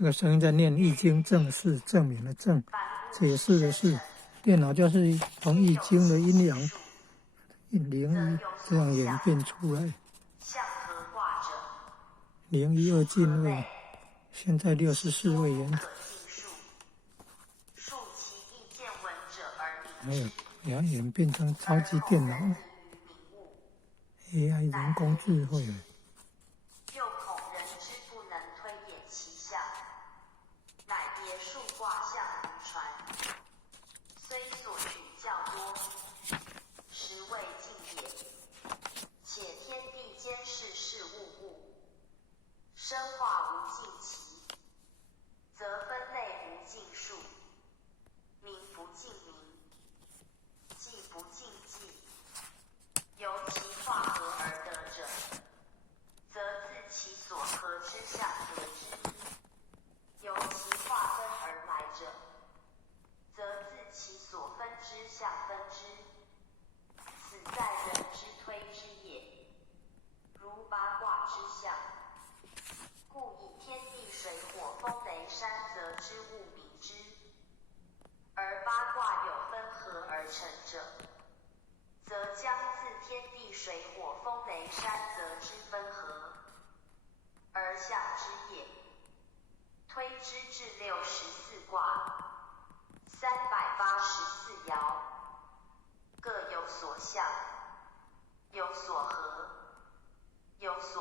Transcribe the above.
这个声音在念易经正是证明的正，解释的是。电脑就是从易经的阴阳01这样演变出来。012进位，现在64位元。还有也要演变成超级电脑 AI 人工智慧。又恐人之不能推演其象，乃别数卦象于传。虽所取较多，实未尽也。且天地间事物，生化无尽期，则分类无尽数，名不尽名，计不尽计。由其化合而得者，则自其所合之象得之；由其化分而来者，则自其所分之象分之。此在人之推之也。如八卦之象，故以天地水火风雷山泽之物名之。而八卦有分合而成者，则将自天地水火风雷山泽之分合而象之也。推之至64卦，384爻，各有所象，有所合，有所